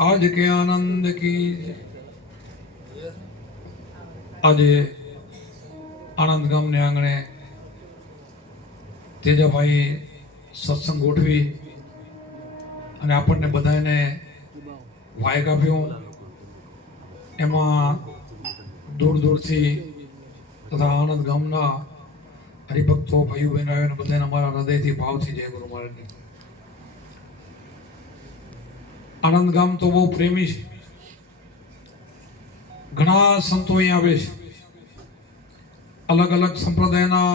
आज के आनंद की આજે આનંદ ગામને આંગણે તેજાભાઈ સત્સંગ ગોઠવી અને આપણને બધાને વાયક આપ્યો. એમાં દૂર દૂરથી તથા આનંદ ગામના હરિભક્તો ભાઈઓ બહેનો આવ્યા અને બધાને અમારા હૃદયથી ભાવથી જય ગુરુ મહારાજની. આનંદ ગામ તો બહુ પ્રેમી છે. ઘણા સંતો અહીં આવે છે. અલગ અલગ સંપ્રદાયના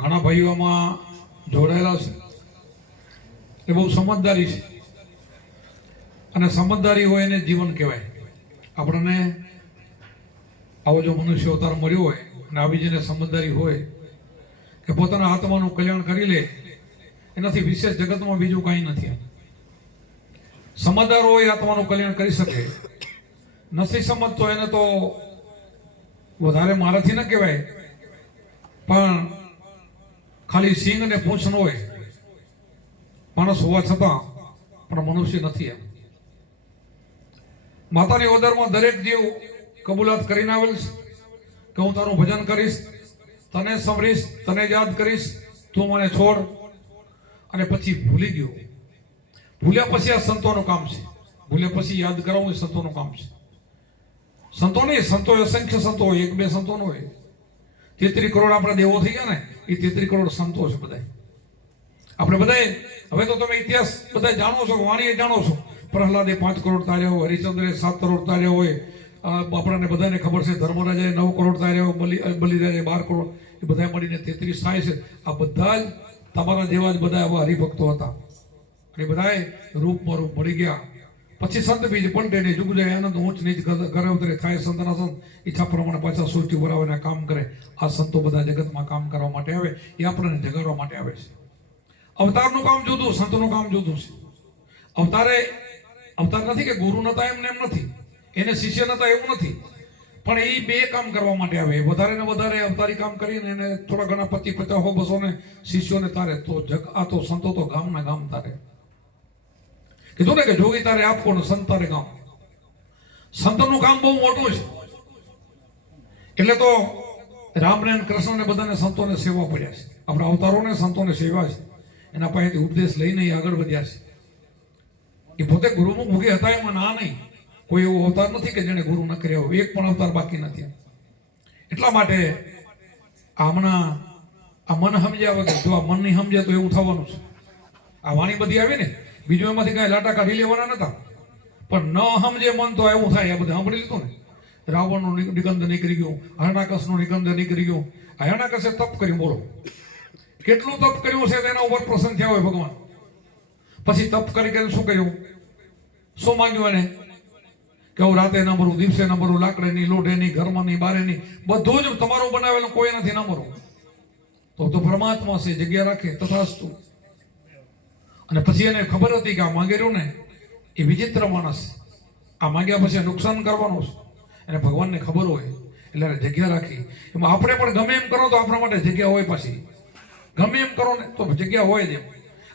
ઘણા ભાઈઓમાં જોડાયેલા છે. એ બહુ સમજદારી છે અને સમજદારી હોય એને જીવન કહેવાય. આપણને આવો જો મનુષ્ય અવતાર મળ્યો હોય અને આવી જેને સમજદારી હોય કે પોતાના આત્માનું કલ્યાણ કરી લે, એનાથી વિશેષ જગતમાં બીજું કાંઈ નથી. સમજદાર હોય આત્માનું કલ્યાણ કરી શકે. નથી સમજતો એને તો વધારે મારાથી ન કહેવાય, પણ ખાલી સિંગ અને પૂંછ ન હોય માણસ હોવા છતાં પણ મનુષ્ય નથી. એમ માતાની ઓદરમાં દરેક જીવ કબૂલાત કરીને આવેલ છે કે હું તારું ભજન કરીશ, તને સંભળીશ, તને યાદ કરીશ, તું મને છોડ. અને પછી ભૂલી ગયો. ભૂલ્યા પછી આ સંતોનું કામ છે. ભૂલ્યા પછી યાદ કરાવવું એ સંતોનું કામ છે. સંતો નહીં, સંતો અસંખ્ય સંતો હોય, એક બે સંતો નો હોય. 33 કરોડ આપણા દેવો થઈ ગયા ને, એ 33 કરોડ સંતો છે બધા. આપણે બધા હવે તો તમે ઇતિહાસ બધા જાણો છો, વાણીએ જાણો છો. પ્રહલાદે 5 કરોડ તાર્યા હોય, હરિચંદ્રે 7 કરોડ તાર્યા હોય, આપણને બધાને ખબર છે ધર્મરાજાએ 9 કરોડ તાર્યા હોય, બલિરાજાએ 12 કરોડ, એ બધા મળીને 33 થાય છે. આ બધા જ તમારા જેવા જ બધા એવા હરિભક્તો હતા. એ બધાએ રૂપમાં રૂપ મળી ગયા. પછી સંત બીજ પલટે ને જુગ જાય આનંદ ઊંચ નીચ ઘરે ઉતરે થાય સંતના સંત ઈચ્છા પ્રમાણે પાછા સૃષ્ટિ વરાવીને કામ કરે. આ સંતો બધા જગતમાં કામ કરવા માટે આવે, એ આપણને જગાડવા માટે આવે છે. અવતારનું કામ જુદું, સંતનું કામ જુદું છે. અવતાર નથી કે ગુરુ નતા એમને એમ નથી, એને શિષ્ય નતા એવું નથી, પણ એ બે કામ કરવા માટે આવે. વધારે ને વધારે અવતારી કામ કરીને એને થોડા ઘણા 50, 50, 100, 200 ને શિષ્યોને તારે તો આ તો સંતો તો ગામના ગામ તારે. કીધું ને કે જોગી તારે આપકો ને સંત તારે ગામ. સંતનું કામ બહુ મોટું છે. એટલે તો રામને અને કૃષ્ણને બધાને સંતોને સેવા પડ્યા છે. આપણા અવતારોને સંતોને સેવા છે. એના પાસેથી ઉપદેશ લઈને આગળ વધ્યા છે. એ પોતે ગુરુનું મુખે હતા એમાં ના નહીં. કોઈ એવો અવતાર નથી કે જેને ગુરુ ન કર્યા હોય. એક પણ અવતાર બાકી નથી. એટલા માટે હમણાં આ મન સમજ્યા વગર, જો આ મન નહીં સમજે તો એવું થવાનું છે. આ વાણી બધી આવી ને, બીજું એમાંથી કઈ લાટા કાઢી લેવાના નતા, પણ ન સમજે મન તો એવું થાય. આ બધું સાંભળી લીધું ને, રાવણનું નિકંદ નીકળી ગયું, હરણાકશનું નિકંદ નીકળી ગયું. હરણાકશે તપ કર્યું, બોલો કેટલું તપ કર્યું છે તેના ઉપર પ્રસન્ન થયા હોય ભગવાન. પછી તપ કરી શું કર્યું, શું માંગ્યું એને કે હું રાતે ન મરું, દિવસે ન મરું, લાકડે ની લોઢે ની, ઘરમાં ની, બારે ની, બધું જ તમારું બનાવેલું, કોઈ નથી ન મરું. તો પરમાત્મા છે, જગ્યા રાખે તથાસ્તુ. અને પછી એને ખબર હતી કે આ માંગેલું ને એ વિચિત્ર માણસ, આ માંગ્યા પછી નુકસાન કરવાનું છે. એને ભગવાનને ખબર હોય એટલે જગ્યા રાખી. એમાં આપણે પણ ગમે એમ કરો તો આપણા માટે જગ્યા હોય. પાછી ગમે એમ કરો ને તો જગ્યા હોય જ. એમ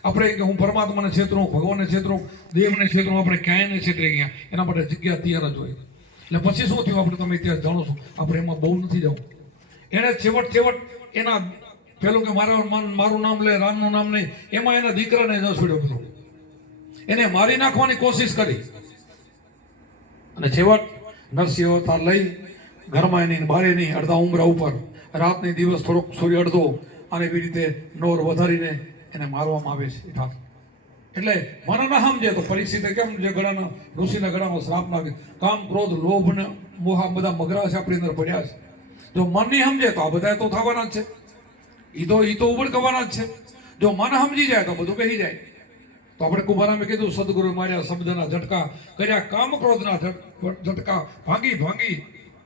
આપણે કે હું પરમાત્માને છેતરું, ભગવાનને છેતરું, દેવને છેતરું, આપણે ક્યાંય નહીં છેતરી ગયા. એના માટે જગ્યા તૈયાર જ હોય. એટલે પછી શું થયું આપણે તમે ઇતિહાસ જાણો છો. આપણે એમાં બહુ નથી જવું. એને છેવટ એના પેલું કે મારું નામ લે, રામનું નામ નહીં, એમાં એના દીકરાને ન છોડ્યો બધું. એને મારી નાખવાની કોશિશ કરી અને છેવટ નરસિંહ અવતાર લઈ ઘરમાં એની બારે નહીં, અડધા ઉમરા ઉપર, રાતની દિવસ થોડોક સૂર્ય અડધો, અને એવી રીતે નોર વધારીને એને મારવામાં આવે છે. એટલે મને ના સમજે તો પરીક્ષિત કેમ જે ગળાના ઋષિના ગળામાં શ્રાપ નાખે, કામ, ક્રોધ, લોભ ને મોહ બધા મગરા છે આપણી અંદર પડ્યા છે. જો મન નહીં સમજે તો આ બધા તો થવાના જ છે. ઈ તો ઉબડકવાના જ છે. જો મન સમજી જાય તો બધું બેસી જાય. તો આપણે કુંભારામે કીધું સદગુરુ માર્યા શબ્દના ઝટકા, કર્યા કામ ક્રોધના ઝટકા, ભાંગી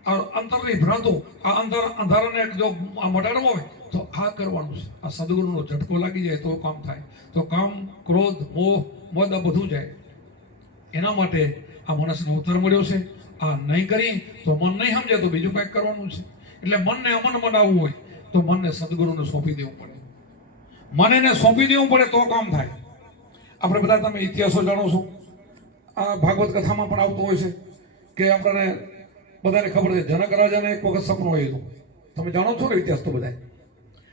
આ અંતરની ભ્રાંતો, આ અંધારાને જો મટાડવો હોય તો આ કરવાનું છે. આ સદગુરુનો ઝટકો લાગી જાય તો કામ થાય. તો કામ, ક્રોધ, મોહ, મદ આ બધું જાય. એના માટે આ માણસને અવતાર મળ્યો છે. આ નહીં કરી તો મન નહીં સમજે તો બીજું કંઈક કરવાનું છે. એટલે મનને અમન બનાવવું હોય તો મનને સદગુરુને સોંપી દેવું પડે. મનને સોંપી દેવું પડે તો કામ થાય. આપણે બધા તમે ઇતિહાસો જાણો છો. આ ભાગવત કથામાં પણ આવતું હોય છે કે આપણને બધાને ખબર છે જનક રાજાને એક વખત સપનું આવ્યું હતું. તમે જાણો છો ને ઇતિહાસ તો બધા.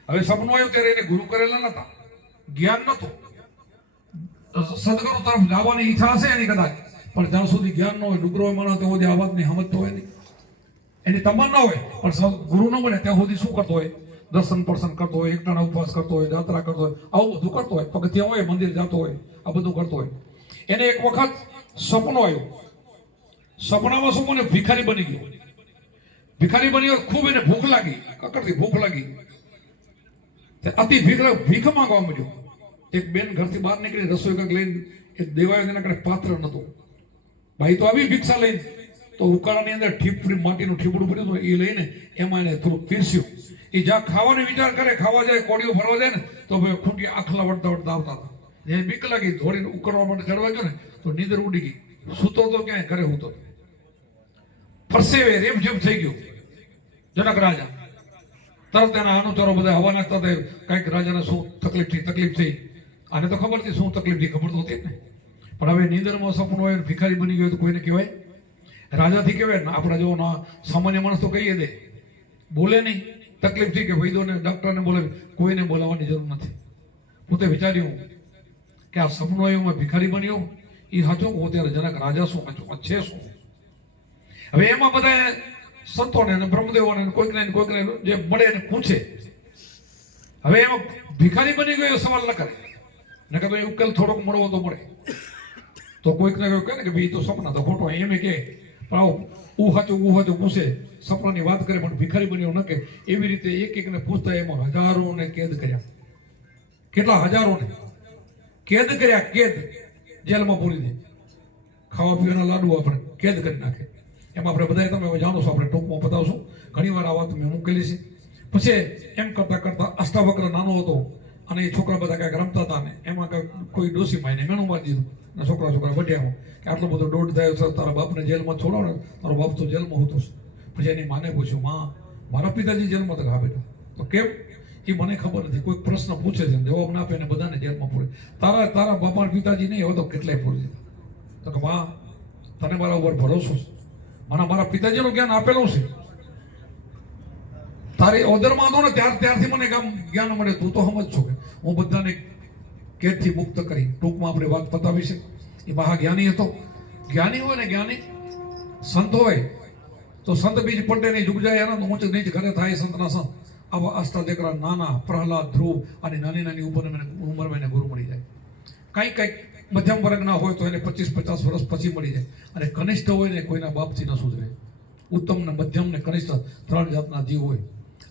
હવે સપનું આવ્યું ત્યારે એને ગુરુ કરેલા નતા, જ્ઞાન નતું. સદગુરુ તરફ જવાની ઈચ્છા હશે એની કદાચ, પણ જ્યાં સુધી જ્ઞાન ન હોય, ડુગરો માણસ ત્યાં સુધી આ વાતની સમજતો હોય નહીં, એની તમન્ના હોય, પણ ગુરુ ન મળે ત્યાં સુધી શું કરતો હોય? દર્શન પરસન કરતો હોય, એકટાણા ઉપવાસ કરતો હોય, યાત્રા કરતો હોય, આવું બધું કરતો હોય, પગથિયા હોય, મંદિર જતો હોય, આ બધું કરતો હોય. એને એક વખત સપનું આવ્યું. સપનામાં શું મને ભિખારી બની ગયો. ભિખારી બની ગયો, ખૂબ એને ભૂખ લાગી, કકડતી ભૂખ લાગી. અતિ ભીખ માંગવા માંડ્યો. એક બેન ઘરથી બહાર નીકળી રસોઈ કંઈક લઈને એક દેવાય તેના કડે પાત્ર નતું. ભાઈ તો આવી ભિક્ષા લઈને તો ઉકાળાની અંદર માટીનું ઠીપડું પડ્યું હતું, એ લઈને એમાં એને થોડું પીરસ્યું. એ જ્યાં ખાવાનો વિચાર કરે, ખાવા જાય, કોડીઓ ફરવા જાય ને તો ભાઈ ખૂંટી આખલા વળતા વળતા આવતા હતા. એ બીક લાગી, ધોળીને ઉકળવા માટે ચડવા ગયો ને તો નીંદર ઉડી ગઈ. સૂતો તો ક્યાંય ઘરે સૂતો, પરસેવે રેમઝેમ થઈ ગયું. જનક રાજા તરત એના અનુચરો બધા હવા નાખતા હતા, કઈક રાજાને શું તકલીફ થઈ. આને તો ખબર હતી શું તકલીફ થઈ, ખબર તો હતી ને. પણ હવે નીંદરમાં સપનું હોય, ભિખારી બની ગયો તો કોઈને કહેવાય? રાજાથી કહેવાય ને? આપણા જેવો સામાન્ય માણસ તો કહીએ દે, બોલે નહીં. તકલીફ થઈ કે વૈદોને ડોક્ટરને બોલે, કોઈને બોલાવવાની જરૂર નથી. પોતે વિચાર્યું કે આ સપનું આવ્યું, ભિખારી બન્યો, એ સાચું કહું ત્યારે જનક રાજા શું સાચું છે શું? હવે એમાં બધા સંતોને અને બ્રહ્મદેવોને કોઈકને જે મળે એને પૂછે. હવે એમાં ભિખારી બની ગયો સવાલ ન કરે, ને કે એ ઉકેલ થોડોક મળવો તો મળે. તો કોઈકને કોઈ કહે ને કે ભાઈ તો સપના તો ખોટો એમ કે, પણ આવો હું સાચું પૂછે, સપનાની વાત કરે પણ ભિખારી બન્યો ન કે. એવી રીતે એક એકને પૂછતા એમાં હજારોને કેદ કર્યા. કેટલા હજારોને કેદ કર્યા? કેદ જેલમાં પૂરી દે. ખાવા પીવાના લાડુ આપણે કેદ કરી નાખે. એમાં આપણે બધા તમે જાણો છો, આપણે ટૂંકમાં બતાવશું. ઘણી વાર આ વાત મેં મૂકેલી છે. પછી એમ કરતા અષ્ટાવક્ર નાનો હતો અને એ છોકરા બધા કાંઈક રમતા હતા ને એમાં કોઈ ડોસી માઈને મેણું મારી દીધું ને છોકરા વઢ્યામાં કે આટલો બધો દોઢ થયો છે, તારા બાપને જેલમાં છોડો ને, તારો બાપ તો જેલમાં હતો. પછી એની માને પૂછ્યું, માં મારા પિતાજી જેલમાં? તો હા બેટા. તો કેમ? એ મને ખબર નથી. કોઈ પ્રશ્ન પૂછે છે, જવાબ ના આપે ને બધાને જેલમાં પૂરે. તારા બાપા પિતાજી નહીં હવે તો કેટલાય પૂરી દીધા. તો કે માં તને મારા ઉપર ભરોસો છે, મને મારા પિતાજીનું જ્ઞાન આપેલું છે. તારી ઓદરમાં હતો ને ત્યારથી મને જ્ઞાન મળે. તું તો સમજ છો કે હું બધાને કેદથી મુક્ત કરી. ટૂંકમાં આપણે વાત પતાવી છે. એ મહાજ્ઞાની હતો. જ્ઞાની હોય ને, જ્ઞાની સંત હોય તો સંત બીજ પંડે નહીં જુગ જાય એના ઊંચ નીચ ઘરે થાય સંતના સંત. આવા અષ્ટાદિક્રા નાના પ્રહલાદ, ધ્રુવ અને નાની ઉંમરમાં એને ગુરુ મળી જાય. કંઈક મધ્યમ વર્ગના હોય તો એને 25-50 વર્ષ પછી મળી જાય. અને કનિષ્ઠ હોય ને કોઈના બાપથી ન સુધરે. ઉત્તમ ને મધ્યમ ને કનિષ્ઠ 3 જાતના જીવ હોય.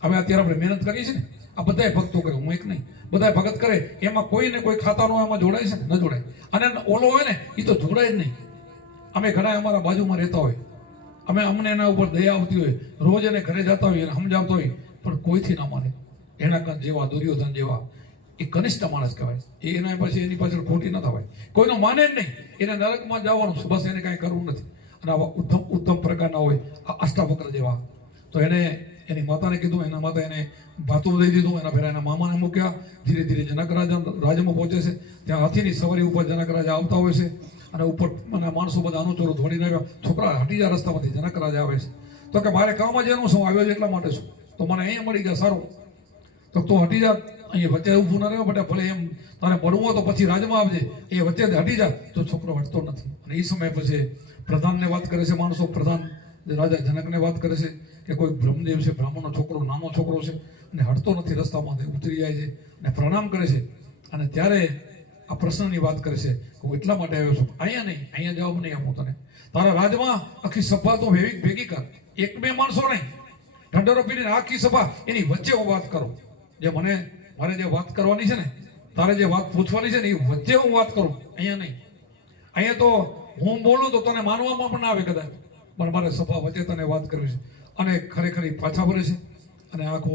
હવે અત્યારે આપણે મહેનત કરીએ છીએ ને, આ બધાય ભક્તો કરે, હું એક નહીં, બધા ભગત કરે. એમાં કોઈ ને કોઈ ખાતાનો એમાં જોડાય છે ને? ન જોડાય. અને ઓલો હોય ને એ તો જોડાય જ નહીં. અમે ઘણા અમારા બાજુમાં રહેતા હોય, અમને એના ઉપર દયા આવતી હોય, રોજ એને ઘરે જતા હોય, એને સમજાવતા હોય, પણ કોઈથી ના માને. એના કંદ જેવા, દુર્યોધન જેવા, એ કનિષ્ઠ માણસ કહેવાય. એના પછી એની પાછળ ખોટી ન થવાય. કોઈનો માને જ નહીં. એને નરકમાં જવાનું, બસ એને કાંઈ કરવું નથી. અને આવા ઉત્તમ પ્રકારના હોય આ અષ્ટાવક્ર જેવા. તો એને એની માતાને કીધું, એના માતા એને ભાતું દઈ દીધું. એના પહેલા એના મામાને મૂક્યા. ધીરે ધીરે જનક રાજમાં પહોંચે છે. ત્યાં હાથીની સવારી ઉપર જનક રાજા આવતા હોય છે. અને ઉપર માણસો બધા અનુચરો ધોડીને આવ્યા. છોકરા હટી જાય રસ્તામાંથી, જનક રાજા આવે છે. તો કે મારે કામ જ એનું શું, આવ્યો છે એટલા માટે શું, તો મને અહીંયા મળી ગયા સારું. તો તું હટી જા, અહીંયા વચ્ચે ઊભું ના રહ્યો બેટા, ભલે એમ તારે મળવું હોય તો પછી રાજમાં આવજે, એ વચ્ચે હટી જા. તો છોકરો હટતો નથી. અને એ સમય પછી પ્રધાનને વાત કરે છે માણસો. પ્રધાન રાજા જનકને વાત કરે છે કે કોઈ બ્રહ્મદેવ છે, બ્રાહ્મણનો છોકરો, નાનો છોકરો છે અને હટતો નથી, રસ્તામાંથી ઉતરી જાય છે અને પ્રણામ કરે છે. અને ત્યારે આ પ્રશ્નની વાત કરે છે કે હું એટલા માટે આવ્યો છું, અહીંયા નહીં, અહીંયા જવાબ નહીં આપું તને. તારા રાજમાં આખી સભા તો ભેગી કર, 1-2 માણસો નહીં, ઢંઢેરો પીને આખી સભા એની વચ્ચે હું વાત કરું. જે મારે જે વાત કરવાની છે ને, તારે જે વાત પૂછવાની છે ને, એ વચ્ચે હું વાત કરું, અહીંયા નહીં. અહીંયા તો હું બોલું તો તને માનવામાં પણ ના આવે કદાચ, પણ મારે સભા વચ્ચે તને વાત કરવી છે. અને ખરેખર પાછા ફરે છે અને આખો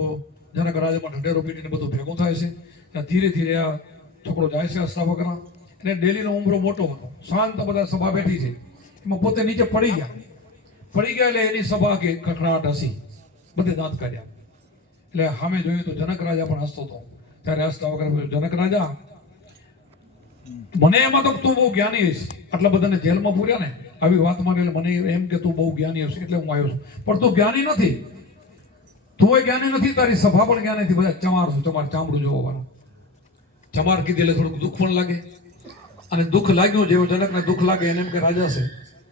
જનક રાજામાં ઢંઢેરો પીટીને બધું ભેગું થાય છે. ત્યાં ધીરે ધીરે આ છોકરો જાય છે અષ્ટાવક્ર. એને ડેલીનો ઉમરો મોટો હતો, શાંત બધા સભા બેઠી છે. એમાં પોતે નીચે પડી ગયા એટલે એની સભા કે કકડાટ હસી, બધે દાંત કાઢ્યા. એટલે સામે જોયું તો જનક રાજા પણ હસતો હતો. ત્યારે અષ્ટાવક્ર જનક રાજા મને એમાં તો તું બહુ જ્ઞાની હશે, આટલા બધાને જેલમાં પૂર્યા ને આવી વાત માને એટલે મને એમ કે તું બહુ જ્ઞાની હશે એટલે હું આવ્યો છું. પણ તું જ્ઞાની નથી, તું એ જ્ઞાની નથી, તારી સભા પણ જ્ઞાની નથી. બધા ચમાર છું, ચમાર ચામડું જોવો વાળો ચમાર કીધી એટલે થોડુંક દુઃખ પણ લાગે. અને દુઃખ લાગ્યું, જેવો જનકને દુઃખ લાગે એને એમ કે રાજા છે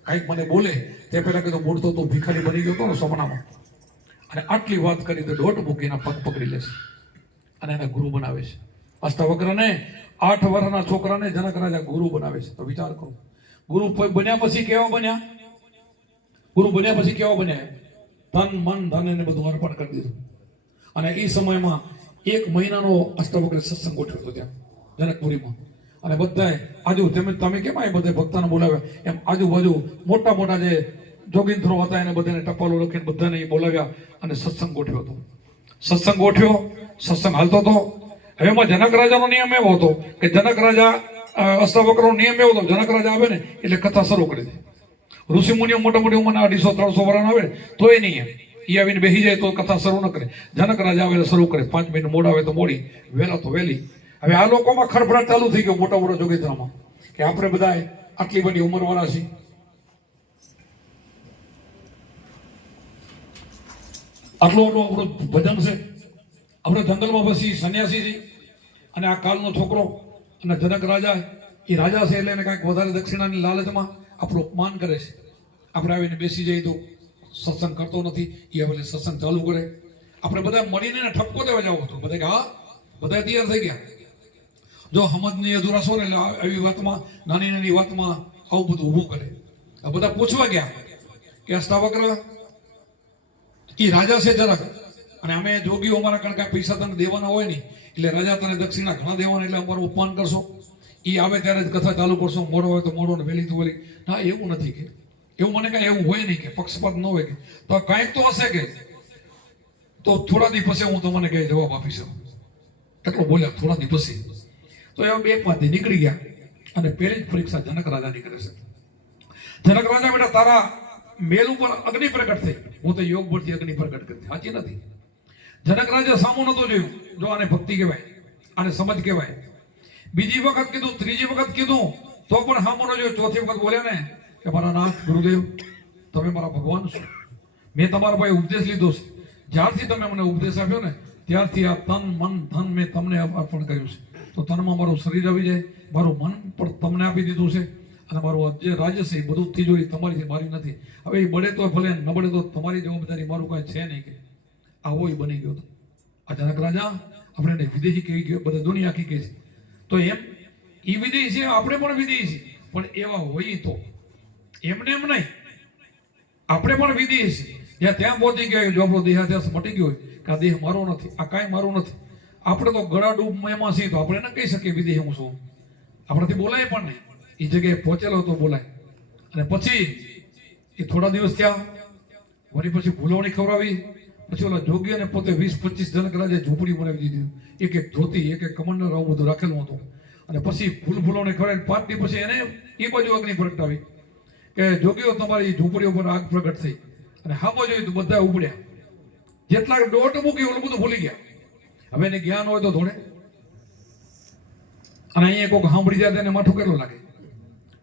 કાંઈક મને બોલે તે પહેલા કીધું મૂળ તો તું ભિખારી બની ગયો હતો ને સોપનામાં, અને આટલી વાત કરી તો દોટ મૂકીને પગ પકડી લેશે અને એને ગુરુ બનાવે છે. અષ્ટાવક્રને 8 વર્ષના છોકરાને જનક રાજા ગુરુ બનાવે છે. તો વિચાર કરો, ગુરુ બન્યા પછી કેવા બન્યા? ગુરુ બન્યા પછી કેવા બન્યા? તન મન ધન એને બધું અર્પણ કરી દીધું. અને એ સમયમાં 1 મહિનાનો અષ્ટાવક્ર સત્સંગ ગોઠવ્યો હતો ત્યાં જનકપુરીમાં. અને બધાએ આજુ તમે કેમ આ બધા ભક્તોને બોલાવ્યા એમ આજુબાજુ મોટા મોટા જે જોગીન્દ્રો હતા એને બધાને ટપાલો લખીને બધાને બોલાવ્યા અને સત્સંગ ગોઠવ્યો હતો. સત્સંગ ગોઠવ્યો, સત્સંગ હાલતો હતો. હવે એમાં જનક રાજાનો નિયમ એવો હતો કે જનક રાજા અષ્ટાવક્રનો નિયમ એવો હતો, જનક રાજા આવે ને એટલે કથા શરૂ કરી દે. ઋષિ મુનિઓ મોટા મોટી ઉંમરના 250-300 વર્ષના આવે તો એ નહીં, એ આવીને બેસી જાય તો કથા શરૂ ન કરે. જનક રાજા આવે શરૂ કરે, 5 મિનિટ મોડા આવે તો મોડી, વહેલા તો વહેલી. હવે આ લોકોમાં ખડભડાટ ચાલુ થઈ ગયો મોટા મોટા જોગેન્દ્રમાં કે આપણે બધા આટલી બધી ઉંમરવાળા છીએ, આટલું આપણું ભજન છે, આપણે જંગલમાં બસી સંન્યાસી છીએ, અને આ કાલનો છોકરો અને જનક રાજા એ રાજા છે એટલે એને કાંઈક વધારે દક્ષિણાની લાલચમાં આપણું અપમાન કરે છે. આપણે આવીને બેસી જઈએ તો સત્સંગ કરતો નથી, એ હવે સત્સંગ ચાલુ કરે. આપણે બધા મળીને ઠપકો દેવા જવું હતું. બધા હા બધા તૈયાર થઈ ગયા. જો હમદની અધુરાશ હોય એટલે આવી વાતમાં નાની નાની વાતમાં આવું બધું ઊભું કરે. આ બધા પૂછવા ગયા કે અષ્ટાવક્ર એ રાજા છે જનક, અને અમે જોગીઓ અમારા કારણ કે પૈસા તને દેવાના હોય નહીં એટલે રાજા તને દક્ષિણા ઘણા દેવાના એટલે અમારું અપમાન કરશો, એ આવે ત્યારે જ કથા ચાલુ કરશો, મોડો હોય તો મોડો ને વહેલી તો વહેલી. ના એવું નથી કે એવું મને કાંઈ એવું હોય નહીં કે પક્ષપાત ન હોય કે તો કાંઈક તો હશે કે તો થોડા દી પછી હું તમને કઈ જવાબ આપીશ. એટલો બોલ્યા થોડા દી પછી. તો એવા 2 માંથી નીકળી ગયા અને પહેલી જ પરીક્ષા જનક રાજા નીકળે છે. જનક રાજા બેટા તારા મેલ ઉપર અગ્નિ પ્રગટ થઈ, હું તો યોગ બળથી અગ્નિ પ્રગટ કરી, સાચી નથી. જનક રાજા સામું નતું જોયું. જો આને ભક્તિ કહેવાય, આને સમજ કહેવાય. બીજી વખત કીધું, ત્રીજી વખત કીધું તો પણ સામું ન જોયું. ચોથી વખત બોલ્યા ને કે મારા નાથ ગુરુદેવ તમે મારા ભગવાન છો, મેં તમારા પાસે ઉપદેશ લીધો છે, જ્યારથી તમે મને ઉપદેશ આપ્યો ને ત્યારથી આ તન મન ધન મેં તમને અર્પણ કર્યું છે. તો તનમાં મારું શરીર આવી જાય, મારું મન પણ તમને આપી દીધું છે, અને મારું જે રાજ્ય છે એ બધું તિજોરી તમારી છે, મારી નથી. હવે એ બળે તો ભલે, ન બળે તો તમારી જવાબદારી, મારું કાંઈ છે નહીં. કે આવો એ બની ગયો હતો આ જનક રાજા. આપણે એને વિદેહી કહી ગયો, બધા દુનિયા આખી કહે છે. તો એમ એ વિદેહી છે, આપણે પણ વિદેહી છીએ, પણ એવા હોય તો એમને એમ નહીં, આપણે પણ વિદેહી છીએ. જ્યાં ત્યાં પહોંચી ગયા જો આપણો દેહાદ્યાસ મટી ગયો હોય કે આ દેહ મારો નથી, આ કાંઈ મારું નથી, આપણે તો ગળા ડૂબ એમાં છીએ, તો આપણે ન કહી શકીએ વિદેહી હું છું. આપણાથી બોલાય પણ નહીં, એ જગ્યાએ પહોંચેલો તો બોલાય. અને પછી એ થોડા દિવસ થયા, વળી પછી ભૂલવણી ખવડાવી. પછી ઓલા જોગીઓને પોતે 20-25 જનક રાજાએ ઝૂંપડી બનાવી દીધી, એક એક ધોતી, એક એક કમંડર, આવું બધું રાખેલું હતું. અને પછી ભૂલવણી ખવડાવી 5 દી પછી એને એ બાજુ અગ્નિ પ્રગટાવી કે જોગીઓ તમારી ઝૂંપડી ઉપર આગ પ્રગટ થઈ. અને હામો જોયું તો બધા ઉપડ્યા, જેટલા દોટ મૂકી ઓલું બધું ભૂલી ગયા. હવે એને જ્ઞાન હોય તો થોડે, અને અહીંયા કોઈક સાંભળી જાય તેને માઠું કેટલું લાગે.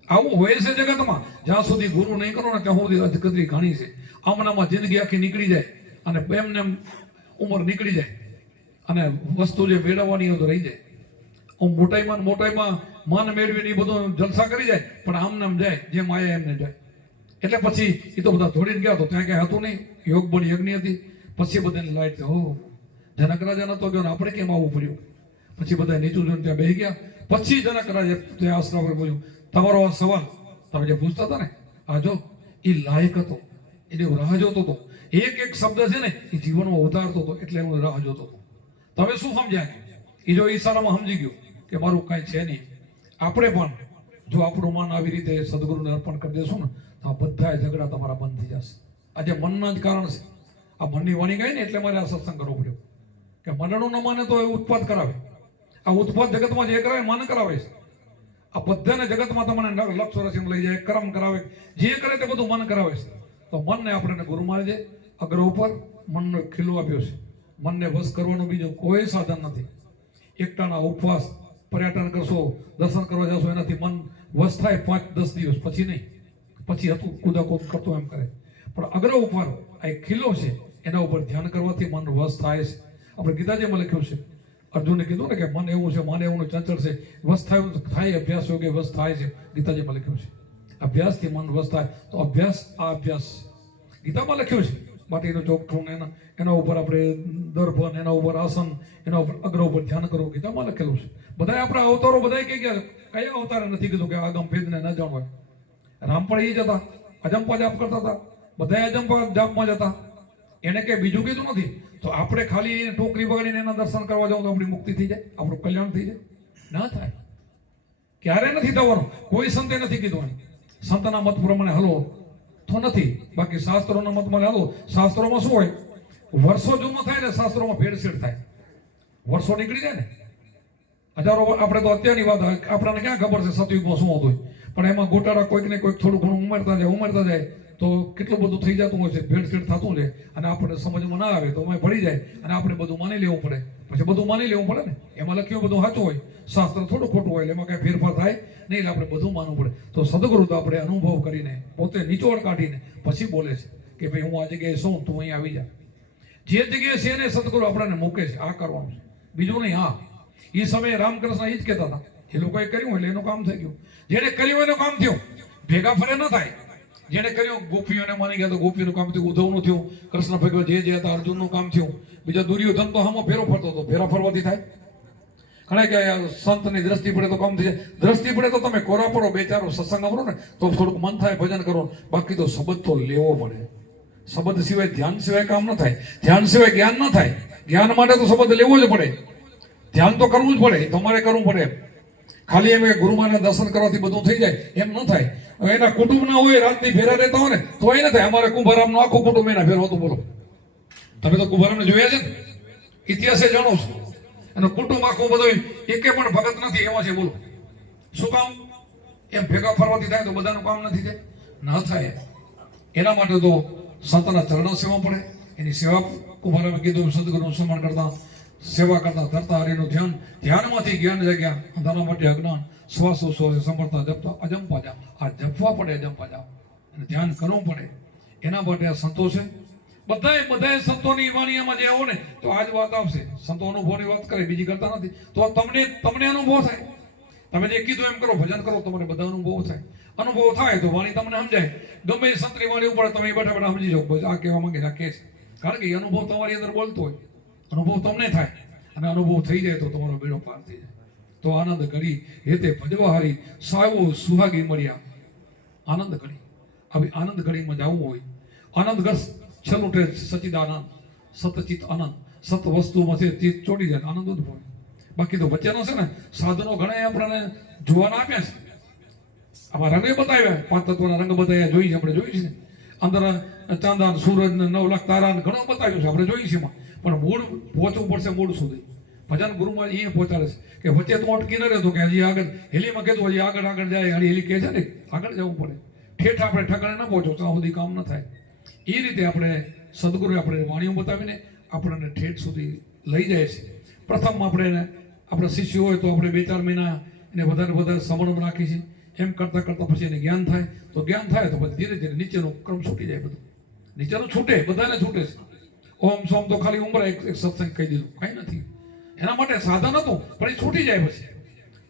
આવું હોય છે જગતમાં. જ્યાં સુધી ગુરુ નહીં કરો ને ત્યાં સુધી અધકતરી ઘણી છે. આમનામાં જિંદગી આખી નીકળી જાય અને એમને ઉંમર નીકળી જાય અને વસ્તુ જે મેળવવાની હોય તો રહી જાય. મોટાઈમાં મન મેળવીને એ બધું જલસા કરી જાય, પણ આમને આમ જાય જે માયા એમને જાય. એટલે પછી એ તો બધા ધોડીને ગયા, તો ત્યાં ક્યાંય હતું નહીં, યોગ બળ યજ્ઞ હતી. પછી બધાને લાઈટ હો જનક રાજા નતો ગયો ને આપણે કેમ આવવું પડ્યું. પછી બધા નીચું જોઈને ત્યાં બેસી ગયા. પછી જનક રાજા ત્યાં આસરા પર બોલ્યું, તમારો સવાલ તમે જે પૂછતા હતા ને, આ જો એ લાયક હતો, એને રાહ જોતો હતો. એક એક શબ્દ છે ને એ જીવનમાં ઉતારતો હતો, એટલે હું રાહ જોતો હતો. તમે શું સમજ્યા? એ જો ઈશારામાં સમજી ગયો કે મારું કાંઈ છે નહીં. આપણે પણ જો આપણું મન આવી રીતે સદગુરુને અર્પણ કરી દેશું ને તો આ બધા ઝઘડા તમારા બંધ થઈ જશે. આજે મનના જ કારણ છે. આ મનની વાણી ગઈ ને એટલે મારે આ સત્સંગ કરવો પડ્યો કે મનનું ન માને તો એ ઉત્પાદ કરાવે. આ ઉત્પાદ જગતમાં જે કરાવે મન કરાવે છે. આ બધાને જગતમાં તમને લક્ષ રસીમાં લઈ જાય, કર્મ કરાવે, જે કરે તે બધું મન કરાવે છે. તો મનને આપણે ગુરુ માની દે. અગ્ર ઉપર મનનો ખીલો આપ્યો છે. મનને વશ કરવાનું બીજું કોઈ સાધન નથી. એકટાના ઉપવાસ પર્યટન કરશો, દર્શન કરવા જશો, એનાથી મન વશ થાય 5-10 દિવસ, પછી નહીં. પછી હતું કુદાકુદ કરતો એમ કરે. પણ અગ્ર ઉપર આ એક ખીલો છે, એના ઉપર ધ્યાન કરવાથી મન વશ થાય છે. આપણે ગીતાજીમાં લખ્યું છે, અર્જુને કીધું ને કે મન એવું છે, માને એવું ચંચળ છે, વશ થાય અભ્યાસ યોગે વશ થાય છે. ગીતાજીમાં લખ્યું છે અભ્યાસથી મન વશ થાય. તો અભ્યાસ, આ અભ્યાસ ગીતામાં લખ્યું છે. માટીનું ચોકઠું એના ઉપર આપણે દર્ભન, એના ઉપર આસન, એના ઉપર અગ્ર ઉપર ધ્યાન કરવું, ગીતામાં લખેલું છે. બધા આપણા અવતારો બધા કયા અવતારે નથી કીધું કે આગમ ભેદને ન જાણવા. રામ પણ એ જ હતા, અજંપા જાપ કરતા હતા, બધા અજંપા જાપમાં જ હતા. એને કઈ બીજું કીધું નથી. તો આપણે ખાલી ટોકરી બગાડીને એના દર્શન કરવા જાવ તો આપણી મુક્તિ થઈ જાય, આપણું કલ્યાણ થઈ જાય? ના થાય, ક્યારે નથી થવાનું. કોઈ સંતે નથી કીધું. સંતના મત પ્રમાણે હલો તો નથી, બાકી શાસ્ત્રોના મત પ્રમાણે હલો. શાસ્ત્રોમાં શું હોય, વર્ષો જૂનો થાય ને શાસ્ત્રોમાં ભેળસેળ થાય, વર્ષો નીકળી જાય ને. હજારો, આપણે તો અત્યારની વાત, આપણને ક્યાં ખબર છે સતયુગમાં શું હતું, પણ એમાં ગોટાળા કોઈક ને કોઈક થોડું ઘણું ઉમેરતા જાય તો કેટલું બધું થઈ જતું હોય છે, ભેળસેળ થતું છે. અને આપણે સમજમાં ના આવે તો અમે ભળી જાય અને આપણે બધું માની લેવું પડે. પછી બધું માની લેવું પડે ને, એમાં લખ્યું બધું સાચું હોય, શાસ્ત્ર થોડું ખોટું હોય, એમાં કઈ ફેરફાર થાય નહીં, એટલે આપણે બધું માનવું પડે. તો સદગુરુ તો આપણે અનુભવ કરીને, પોતે નિચોડ કાઢીને પછી બોલે છે કે ભાઈ હું આ જગ્યાએ શું, તું અહીં આવી જા. જે જગ્યાએ છે ને સદગુરુ આપણને મૂકે છે, આ કરવાનું છે, બીજું નહીં. હા, એ સમયે રામકૃષ્ણ એ જ કહેતા હતા, એ લોકોએ કર્યું એટલે એનું કામ થઈ ગયું. જેને કર્યું એનું કામ થયું, ભેગા ફરે ન થાય. જેને કર્યું ગોપીઓને માની ગયા તો ગોપીનું કામ થયું, ઉદ્ધવનું થયું, કૃષ્ણ ભગવાન જે હતા અર્જુનનું કામ થયું. બીજા દુર્યોધન તો હામો ફેરો ફરતો હતો, ફેરા ફરવાથી થાય? ઘણા કે સંતની દ્રષ્ટિ પડે તો કામ થઈ જાય. દ્રષ્ટિ પડે તો તમે કોરા પડો, બે ચાર સત્સંગ સાંભળો ને તો થોડુંક મન થાય, ભજન કરો. બાકી તો શબ્દ તો લેવો પડે. શબ્દ સિવાય, ધ્યાન સિવાય કામ ન થાય, ધ્યાન સિવાય જ્ઞાન ન થાય. જ્ઞાન માટે તો શબ્દ લેવો જ પડે, ધ્યાન તો કરવું જ પડે, તમારે કરવું પડે. ખાલી એમ ગુરુ મહારાજના દર્શન કરવાથી બધું થઈ જાય એમ ન થાય. એના કુટુંબ ના હોય, રાતની ફેરા રહેતા હોય ને તો એ ન થાય. અમારે કુંભારામ નું આખું કુટુંબ એના ફેરો હતું. બોલો, તમે તો કુંભારામને જોયા છે ને, ઇતિહાસે જાણો છો. એનું કુટુંબ આખું બધું એકે પણ ભગત નથી એવા છે. બોલો, શું કામ? એમ ભેગા ફરવાથી થાય તો બધાનું કામ નથી થાય, ન થાય. એના માટે તો સંતના ચરણ સેવા પડે. એની સેવા કુંભારામે કીધું, સદગુરુનું સન્માન કરતા, સેવા કરતા, ધરતા હરિનું ધ્યાન, ધ્યાનમાંથી જ્ઞાન જાગ્યા, અંધારા માટે અજ્ઞાન, શ્વાસો શ્વાસે સંભળતા જપતા અજંપા જાપ. આ જપવા પડે, અજંપા જાપ, અને ધ્યાન કરવું પડે. એના માટે આ સંતો છે. બધાએ સંતોની વાણીમાં જે આવો ને તો આજ વાત આવશે. સંતો અનુભવની વાત કરે, બીજી કરતા નથી. તો તમને અનુભવ થાય. તમે જે કીધું એમ કરો, ભજન કરો, તમને બધા અનુભવ થાય. અનુભવ થાય તો વાણી તમને સમજાય. ગમે એ સંતની વાણી ઉપર તમે બેઠા બેઠા સમજી જાઓ, આ કહેવા માંગે આ કે છે. કારણ કે એ અનુભવ તમારી અંદર બોલતો હોય, અનુભવ તમને થાય, અને અનુભવ થઈ જાય તો તમારો બેડો પાર થઈ જાય. તો આનંદ ઘડી હેતે ભજવા હારી સાવો સુહાગી મળ્યા. આનંદ ઘડી, હવે આનંદ ઘડીમાં જવું હોય, આનંદ ઘર છેલ્લું સચિદાનંદ, સતચિત આનંદ, સત વસ્તુમાં છે ચિત્ત ચોડી જાય, આનંદ જ હોય. બાકી તો વચ્ચેનો છે ને સાધનો ઘણા આપણને જોવાના આપ્યા છે. આમાં રંગે બતાવ્યા, 5 તત્વના રંગ બતાવ્યા, જોઈ છે આપણે, જોઈ છે. અંદર ચાંદા, સૂરજ, 9 લાખ તારા ઘણું બતાવ્યું છે, આપણે જોઈ છે. પણ મૂળ પહોંચવું પડશે, મૂળ સુધી. ભજન ગુરુમાં એ પહોંચાડે છે કે વચ્ચે તો અટકી ન રહેતો કે હજી આગળ હેલીમાં કીધું હજી આગળ જાય, હેલી કહે છે ને આગળ જવું પડે. ઠેઠ આપણે ઠકાણે ન પહોંચો ત્યાં સુધી કામ ન થાય. એ રીતે આપણે સદગુરુએ આપણે વાણીઓ બતાવીને આપણને ઠેઠ સુધી લઈ જાય છે. પ્રથમ આપણા શિષ્યો હોય તો આપણે 2-4 મહિના એને વધારે સમરણ રાખી છે. એમ કરતાં પછી એને જ્ઞાન થાય. તો જ્ઞાન થાય તો પછી ધીરે ધીરે નીચેનો ક્રમ છૂટી જાય. બધું નીચેનું છૂટે, બધાને છૂટે છે. ઓમ સોમ તો ખાલી ઉમરા એક સત્સંગ કહી દીધું, કઈ નથી. એના માટે સાધન હતું, પણ એ છૂટી જાય. પછી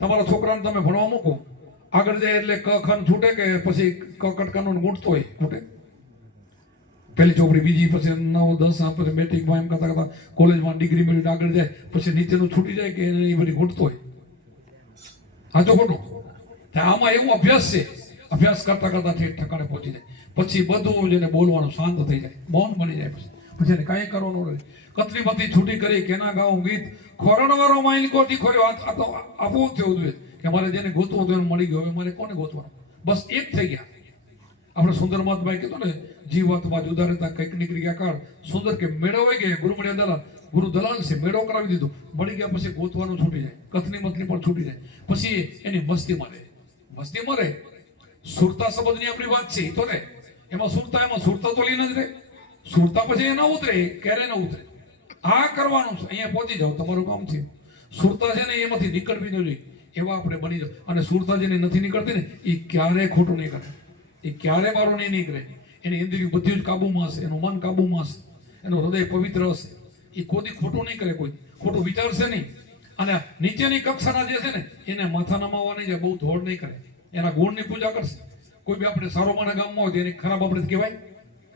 તમારા છોકરાને તમે ભણવા મૂકો, આગળ જાય એટલે ક ખન છૂટે કે પછી ક કટકાનો ગુંઠતો હોય છૂટે. પહેલી ચોપડી, બીજી, પછી 9, 10, પછી મેટ્રિકમાં એમ કરતા કોલેજમાં ડિગ્રી મેળવીને આગળ જાય, પછી નીચેનું છૂટી જાય કે એ બધી ગુંઠતો હોય. સાચો ખોટો? આમાં એવું અભ્યાસ છે. અભ્યાસ કરતા ઠેઠ ઠકાણે પહોંચી જાય. પછી બધું જેને બોલવાનું શાંત થઈ જાય, મૌન બની જાય. પછી એને કાંઈ કરવાનું નથી. કતરી બધી છૂટી કરી કેના ગાઉં ગીત ખોરણવાળો માઇલ કોટી ખોર્યો. આ તો આપવું થયું જોઈએ કે મારે જેને ગોતવું હતું એને મળી ગયું, હવે મારે કોને ગોતવાનું? બસ એક થઈ ગયા. આપણે સુંદર મહાત્માએ કીધું ને, જીવાત્મા જુદા રહેતા કંઈક નીકળી ગયા કાળ. સુંદર કે મેળવાઈ ગયા, ગુરુ મળ્યા દલાલ, ગુરુ દલાલ છે, મેળો કરાવી દીધું, મળી ગયા. પછી ગોતવાનું છૂટી જાય, કથની મથની પણ છૂટી જાય. પછી એની મસ્તીમાં રહે. સુરતા સંબંધની આપણી વાત છે તો રે, એમાં સુરતા તો લઈને જ રહે. સુરતા પછી એ ન ઉતરે, ક્યારે ન ઉતરે. આ કરવાનું છે, અહીંયા પહોંચી જાવ, તમારું કામ થયું. સુરતા છે ને એમાંથી નીકળવી ન જોઈએ. એવા આપણે બની જાવ. અને સુરતા જેને નથી નીકળતી ને એ ક્યારેય ખોટું નહીં કરે, એ ક્યારેય બારો નહીં નીકળે. એની ઇન્દ્રિયો બધી જ કાબુમાં હશે, એનું મન કાબુમાં હશે, એનું હૃદય પવિત્ર હશે. એ કોઈ ખોટું નહીં કરે, કોઈ ખોટું વિચારશે નહીં. અને નીચેની કક્ષાના જે છે ને એને માથા નમાવવા નહીં જાય, બહુ ધોળ નહીં કરે, એના ગુણની પૂજા કરશે. કોઈ બી આપણે સારો માણસ ગામમાં હોય તો એને ખરાબ આપણે કહેવાય?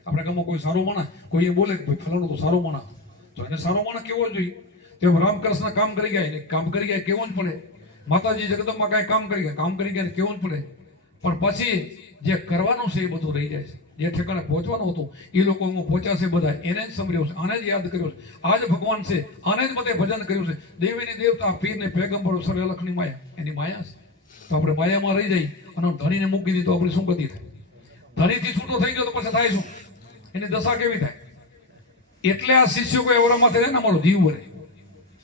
આપણે ગામમાં કોઈ સારો માણસ કોઈ એ બોલે કે ભાઈ ફલાણો તો સારો માણસ, તો એને સારો માણસ કેવો જોઈએ? તેમ રામકૃષ્ણ કામ કરી ગયા, એને કામ કરી ગયા કેવો જ પડે. માતાજી જગદંબા કાંઈ કામ કરી ગયા, કામ કરી ગયા કેવું જ પડે. પણ પછી જે કરવાનું છે એ બધું રહી જાય છે. જે ઠેકાણે પહોંચવાનું હતું એ લોકો પહોંચ્યા છે, બધા એને જ સમર્યો છે, આને જ યાદ કર્યો છે. આ જ ભગવાન છે, આને જ બધે ભજન કર્યું છે. દેવીની દેવતા, પીરને પેગંબરો, સર અલખની માયા, એની માયા છે. તો આપણે માયામાં રહી જઈ અને ધણીને મૂકી દીધી તો આપણે શું ગતિ થાય? ધણીથી છૂટો થઈ ગયો તો પછી થાય શું? એની દશા કેવી થાય? એટલે આ શિષ્યો કોઈ અવરામાં રહે ને અમારો જીવ ભરે.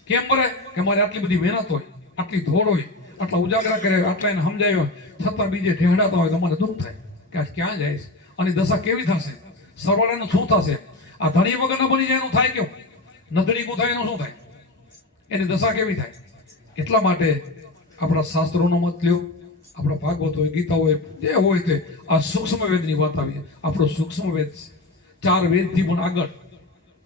કેમ ભરે? કે મારે આટલી બધી મહેનત હોય, આટલી ધોડ હોય, આટલા ઉજાગરા કરે, આટલા એને સમજાય હોય, છતાં બીજે ઢેડાતા હોય તો મને દુઃખ થાય કે આ ક્યાં જાય છે, અને દશા કેવી થશે, સરવાળાનું શું થશે? આ ધણી વગર ન બની જાય એનું થાય કેવું? નધણીકું થાય એનું શું થાય? એની દશા કેવી થાય? એટલા માટે આપણા શાસ્ત્રોનો મત લ્યો, આપણા ભાગવત હોય, ગીતા હોય, જે હોય તે આ સૂક્ષ્મ વેદની વાત આવી. આપણો સૂક્ષ્મ વેદ 4 વેદથી પણ આગળ.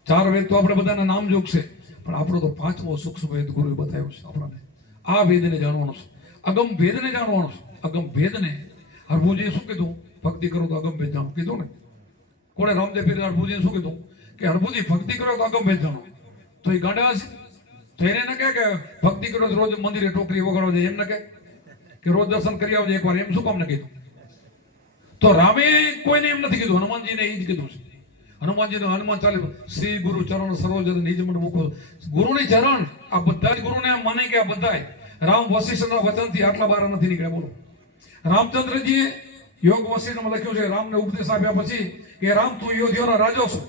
4 વેદ તો આપણે બધાના નામ જોગ છે, પણ આપણો તો 5મો સૂક્ષ્મ વેદ ગુરુએ બતાવ્યો છે આપણને. આ વેદને જાણવાનું છે, અગમ ભેદને જાણવાનું છે. અગમ ભેદને હરભુજીએ શું કીધું? ભક્તિ કરો તો અગમ ભેદ જાણો કીધું ને. કોણે? રામદેવ પીર હરભુજીએ શું કીધું? કે હરભુજી ભક્તિ કરો તો અગમ ભેદ જાણો. તો એ ગાંડા હશે? તો એને ન કહે કે ભક્તિ કરો તો રોજ મંદિરે ટોકરી વગાડવા જાય, એમ ન કહે કે રોજ દર્શન કરી આવજે એકવાર, એમ શું કામ ન કીધું? તો રામે કોઈને એમ નથી કીધું, હનુમાનજીને એ જ કીધું છે. હનુમાનજીનો હનુમાન ચાલે શ્રી ગુરુ ચરણ સરોજ નિજમંડ મૂકો. ગુરુની ચરણ, આ બધા જ ગુરુને માને કે આ બધા રામ વશિષ્ઠના વચનથી આટલા બાર નથી નીકળ્યા. બોલો, રામચંદ્રજીએ યોગ વશિષ્ઠમાં લખ્યું છે, રામને ઉપદેશ આપ્યા પછી કે રામ તું અયોધ્યાનો રાજો છો,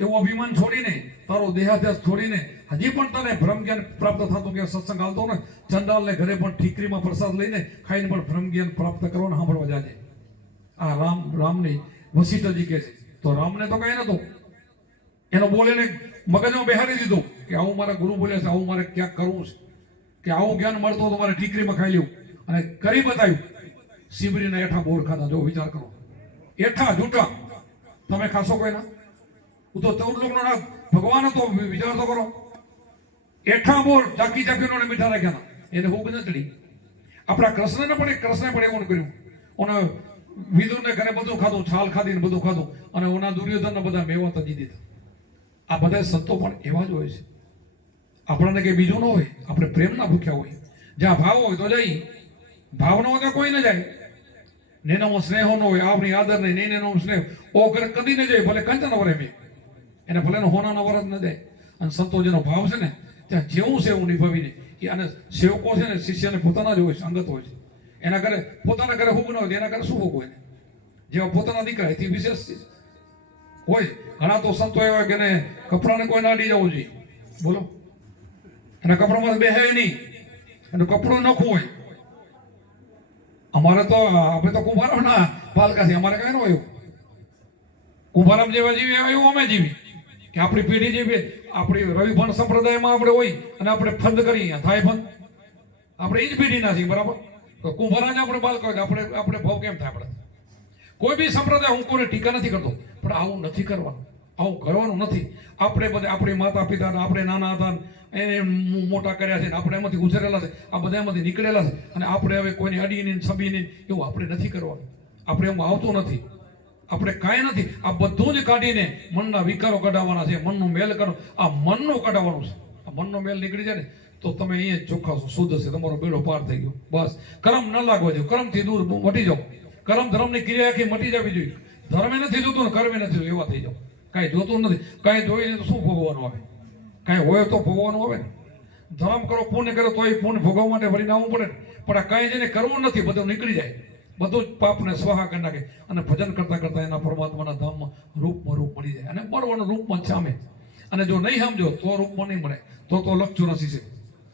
એવું અભિમાન છોડીને, તારો દેહાદ્યાસ છોડીને હજી પણ તને બ્રહ્મ જ્ઞાન પ્રાપ્ત થતું કે સત્સંગ આવતો ને, ચંડાલને ઘરે પણ ઠીકરીમાં પ્રસાદ લઈને ખાઈને પણ બ્રહ્મ જ્ઞાન પ્રાપ્ત કરવાનું સાંભળવા જાજે. આ રામની વશિષ્ઠજી કહે છે. તો રામને તો કઈ નતું, એનો બોલીને મગજમાં બેહારી દીધું કે આવું મારા ગુરુ બોલે છે, આવું મારે ક્યાંક કરવું છે, કે આવું જ્ઞાન મળતું તો મારે ઠીકરીમાં ખાઈ લેવું, અને કરી બતાવ્યું. શિબરીના એઠા બોર ખાધા. જો વિચાર કરો, એઠા જૂઠા તમે ખાશો કોઈના? હું તો 14 લોકનો નાથ ભગવાન હતો, વિચાર તો કરો. એઠા બોર ચાકી ચાકીનો મીઠા રાખ્યા, એને ભૂખ ન ચડી. આપણા કૃષ્ણને પણ એવું કર્યું. અને વિદુરને ઘરે બધું ખાધું, છાલ ખાધી ને બધું ખાધું, અને ઓના દુર્યોધનને બધા મેવા તજી દીધા. આ બધા સંતો પણ એવા જ હોય છે. આપણને કઈ બીજું ન હોય, આપણે પ્રેમના ભૂખ્યા હોય. જ્યાં ભાવ હોય તો જઈ, ભાવ ન હોય તો કોઈ ન જાય. નેનો સ્નેહો ન હોય, આપણી આદર નહીં, નેનો સ્નેહ ઓ ઘરે કદી ન જાય, ભલે કંચન વરે મેં એને, ભલે હોનાના વરસ ન જાય. અને સંતો જેનો ભાવ છે ને ત્યાં જેવું છે એવું નિભાવીને એ, અને સેવકો છે ને શિષ્યને પોતાના જ હોય છે, અંગત હોય છે. એના ઘરે પોતાના ઘરે ભોગ ન હોય, એના ઘરે શું ભોગ હોય? જેવા પોતાના દીકરા એથી વિશેષ હોય. ઘણા તો સંતો એવા કે કપડાને કોઈ ના અડી જવું જોઈએ. બોલો, એના કપડામાં બેહે નહીં, અને કપડું નખું હોય. અમારે તો આપણે તો કુંભારામના પાલકા છે, અમારે કઈ ન હોય. કુંભારામ જેવા જીવી એવું અમે જીવી, કે આપણી પેઢી જેવી આપણી રવિભણ સંપ્રદાયમાં આપણે હોય, અને આપણે ફંદ કરી થાય ફંદ. આપણે એ જ પેઢીના છીએ, બરાબર? તો કુંભારાને આપણે બાળકો હોય, આપણે ભાવ કેમ થાય? આપણે કોઈ બી સંપ્રદાય, હું કોઈને ટીકા નથી કરતો, પણ આવું નથી કરવાનું, આવું કરવાનું નથી. આપણે બધે આપણી માતા પિતા, આપણે નાના હતા એને મોટા કર્યા છે, આપણે એમાંથી ઉછરેલા છે, આ બધા એમાંથી નીકળેલા છે, અને આપણે હવે કોઈને અડીને સબીને એવું આપણે નથી કરવાનું. આપણે એમ આવતું નથી, આપણે કાંઈ નથી. આ બધું જ કાઢીને મનના વિકારો કઢાવવાના છે, મનનો મેલ કાઢો. આ મનનો કઢાવવાનું છે. આ મનનો મેલ નીકળી જાય ને તો તમે અહીંયા ચોખ્ખા છો, શુદ્ધ છે, તમારો બેડો પાર થઈ ગયો. બસ કર્મ ન લાગવા દો, કર્મથી દૂર મટી જાઓ. કર્મ ધર્મની ક્રિયા આખી મટી જવી જોઈએ. ધર્મે નથી જોતું ને કર્મે નથી જોતું, એવા થઈ જાઓ. કાંઈ જોતું નથી, કાંઈ જોઈને તો શું ભોગવવાનું આવે? કાંઈ હોય તો ભોગવવાનું આવે ને. ધર્મ કરો, પુણ્ય કરો, તો એ પુણ્ય ભોગવવા માટે ભરીને આવવું પડે. પણ આ કાંઈ જેને કરવું નથી, બધું નીકળી જાય, બધું જ પાપને સ્વાહા કરી નાખે, અને ભજન કરતા કરતા એના પરમાત્માના ધામમાં રૂપમાં રૂપ મળી જાય, અને મળવાનું રૂપમાં સામે. અને જો નહીં સમજો તો રૂપમાં નહીં મળે, તો લક્ષ છે.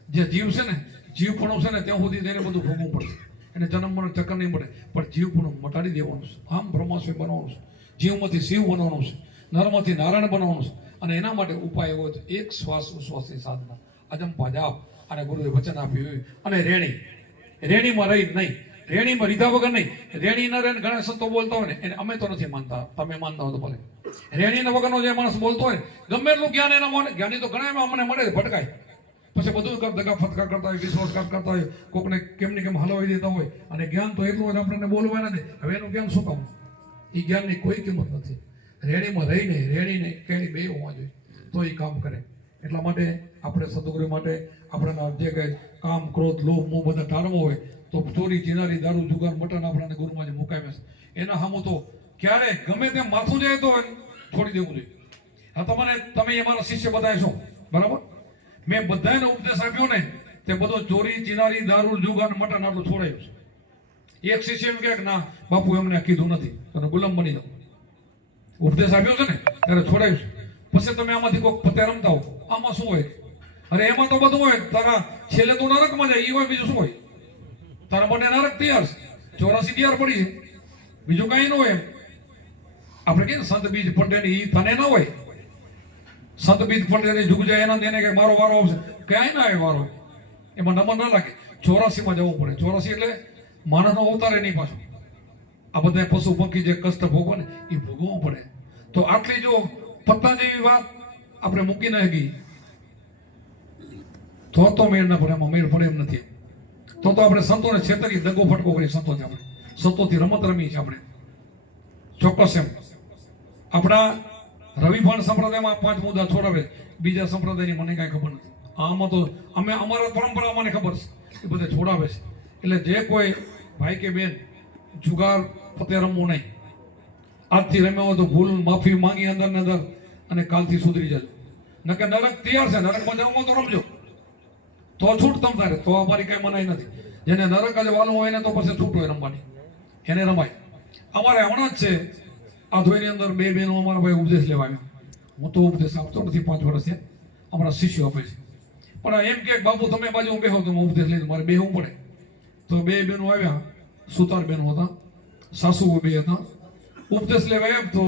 જે જીવ છે ને, જીવપણું છે ને, ત્યાં સુધી તેને બધું ભોગવવું પડશે. એને જન્મ મરણ ચક્કર નહીં મળે, પણ જીવપણું મટાડી દેવાનું છે. આમ બ્રહ્માસ્મી બનવાનું છે, જીવમાંથી શિવ બનવાનું છે, નરમાંથી નારાયણ બનવાનું છે. અને એના માટે ઉપાય હોય તો એક શ્વાસ ઉશ્વાસની સાધના, અજંપા જાપ, અને ગુરુએ વચન આપ્યું હોય, અને રેણી રેણીમાં રહી નહીં, રેણીમાં રીધા વગર નહીં. રેણી ન રહે ઘણા સંતો બોલતા હોય ને એને અમે તો નથી માનતા, તમે માનતા હો તો ભલે. રેણીના વગરનો જે માણસ બોલતો હોય ગમે એટલું જ્ઞાન એના મળે, જ્ઞાની તો ઘણા અમને મળે ભટકાય, પછી બધું દગા ફટકા કરતા હોય, વિશ્વાસઘાત કરતા હોય, કોકને કેમ ને કેમ હલવાઈ દેતા હોય, અને જ્ઞાન તો એટલું હોય આપણને બોલવા નથી. હવે એનું જ્ઞાન શું કામ? એ જ્ઞાનની કોઈ કિંમત નથી. રેણીમાં રહીને રેણીને કેણી બે હોવા જોઈએ તો એ કામ કરે. એટલા માટે આપણે સદગુરુ માટે આપણા જે કંઈ કામ, ક્રોધ, લોભ, મોહ બધા ટાળવો હોય તો ચોરી, ચિનારી, દારૂ, જુગાર, મટન આપણાને ગુરુમાં મુકાવે છે. એના સામું તો ક્યારે ગમે તેમ માથું જાય તો છોડી દેવું જોઈએ. હા, તમે અમારા શિષ્ય બધા છો, બરાબર? મેં બધાને ઉપદેશ આપ્યો ને તે બધો ચોરી, ચિનારી, દારૂ, જુગાર, મટન આટલું છોડાયું છે. એક શિષ્ય એમ કે ના બાપુ એમને કીધું નથી, તને ગુલામ બની જાઓ. ઉપદેશ આપ્યો છે ને ત્યારે છોડાયું છે. પછી તમે આમાંથી કોઈ પતે રમતા હો, આમાં શું હોય? અરે એમાં તો બધું હોય. તારા છેલ્લે તો નરકમાં જાય, એ હોય. બીજું શું હોય? તારા મને નરક તૈયાર છે, 84 તૈયાર પડી છે, બીજું કઈ ન હોય. એમ આપણે કહીએ સંત બીજ પડે ને એ તને ના હોય. સંત બીજ પડે ને જુગ જાય એના એને કે મારો વારો આવશે, ક્યાંય ના આવે વારો. એમાં નંબર ના લાગે. 84 જવું પડે. 84 એટલે માણસનો અવતાર નહીં પાછું. આ બધા પશુ પંખી જે કષ્ટ ભોગવે ને એ ભોગવવું પડે. તો આટલી જો પત્તા જેવી વાત આપણે મૂકી ના શકી તો મેળ ના પડે. એમાં મેળ પડે એમ નથી. તો આપણે સંતોને છેતરી દગો ફટકો કરી સંતોથી આપણે સંતોથી રમત રમી છે આપણે ચોક્કસ. એમ આપણા રવિભાણ સંપ્રદાયમાં 5 મુદ્દા છોડાવે, બીજા સંપ્રદાયની મને કાંઈ ખબર નથી. આમાં તો અમે અમારા પરંપરા મને ખબર છે એ બધા છોડાવે છે. એટલે જે કોઈ ભાઈ કે બેન જુગાર પતે રમવું નહીં. આજથી રમ્યા હોય તો ભૂલ માફી માંગી અંદર ને અંદર અને કાલથી સુધરી જજો. નકે નરક તૈયાર છે, નરકમાં જવું તો રમજો તો છૂટ તમ થાય. તો અમારી કઈ મનાઈ નથી. જેને નરક જ વાલું હોય ને તો પછી છૂટ હોય રમવાની, એને રમાય. અમારે હમણાં જ છે આ ધોઈની અંદર 2 બહેનો અમારા ભાઈ ઉપદેશ લેવા આવ્યા. હું તો ઉપદેશ આપતો નથી, 5 વર્ષ થયા, અમારા શિષ્યો આપે છે. પણ એમ કે બાપુ તમે બાજુ બેહો તો ઉપદેશ લઈને મારે બેહવું પડે. તો 2 બહેનો આવ્યા, સુતાર બહેનો હતા, સાસુ 2 હતા. ઉપદેશ લેવા એમ તો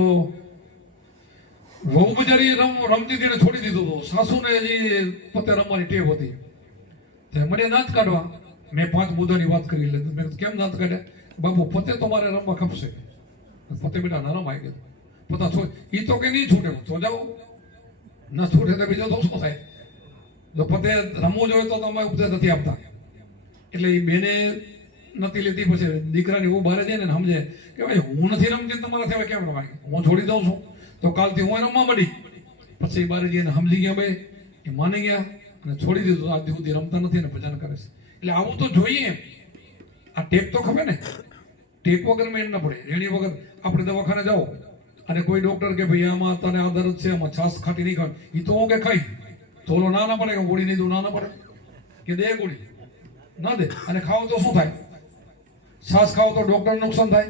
વહુ બજારી રમતી હતી ને છોડી દીધું હતું. સાસુને હજી પતે રમવાની ટેવ હતી. મને દાંત કાઢવા, મેં 5 મુદ્દાની વાત કરી લીધી. મેં કેમ દાંત કાઢ્યા? બાપુ પતે તો મારે રમવા ખપશે. પતે બેટા નરમ આવી ગયો પતા છો એ તો કે નહીં છૂટે તો જાઓ, ના છૂટે તો બીજો તો શું થાય? જો પતે રમવું જોઈએ તો તમે ઉપદેશ નથી આપતા. એટલે એ બેને નથી લેતી. પછી દીકરાની હું બહાર જઈને સમજે કે ભાઈ હું નથી રમતી, તમારા થયા કેમ રમાય? હું છોડી દઉં છું તો કાલથી હું રમવા મળી. પછી બહાર જઈને સમજી ગયા, ભાઈ એ માની ગયા અને છોડી દીધું. આજ સુધી રમતા નથી ને ભજન કરે છે. એટલે આવું તો જોઈએ. એમ આ ટેપ તો ખબર ને, ટેપ વગર મેળ ના પડે. રેણી વગર આપણે દવાખાને જાઓ અને કોઈ ડોક્ટર કે ભાઈ આમાં તને આ દર્દ છે, આમાં છાસ ખાટી નહીં ખાવ, એ તો હું કે ખાઈ તો ઓલો ના પડે કે ગોળી નહીં દઉં, ના પડે કે દે ગોળી ના દે. અને ખાવ તો શું થાય? છાસ ખાવ તો ડોક્ટર નુકસાન થાય,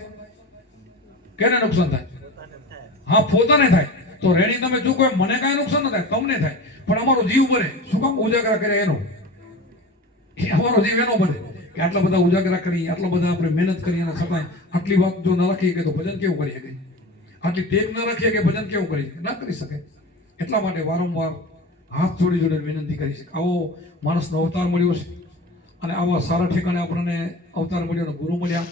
કેને નુકસાન થાય? હા, પોતાને થાય. તો રેણી તમે ચૂકો મને કાંઈ નુકસાન ન થાય, તમને થાય, પણ અમારો જીવ બને. શું કામ? ઉજાગરા કરે એનો. અમારો જીવ એનો બને કે આટલા બધા ઉજાગરા કરી, આટલા બધા આપણે મહેનત કરી, અને છતાંય આટલી વાત જો ન રાખીએ કે તો ભજન કેવું કરી શકે? આટલી ટેક ન રાખીએ કે ભજન કેવું કરી શકે? ના કરી શકે. એટલા માટે વારંવાર હાથ જોડી જોડે વિનંતી કરી છે. આવો માણસનો અવતાર મળ્યો છે અને આવા સારા ઠેકાણે આપણને અવતાર મળ્યો અને ગુરુ મળ્યા.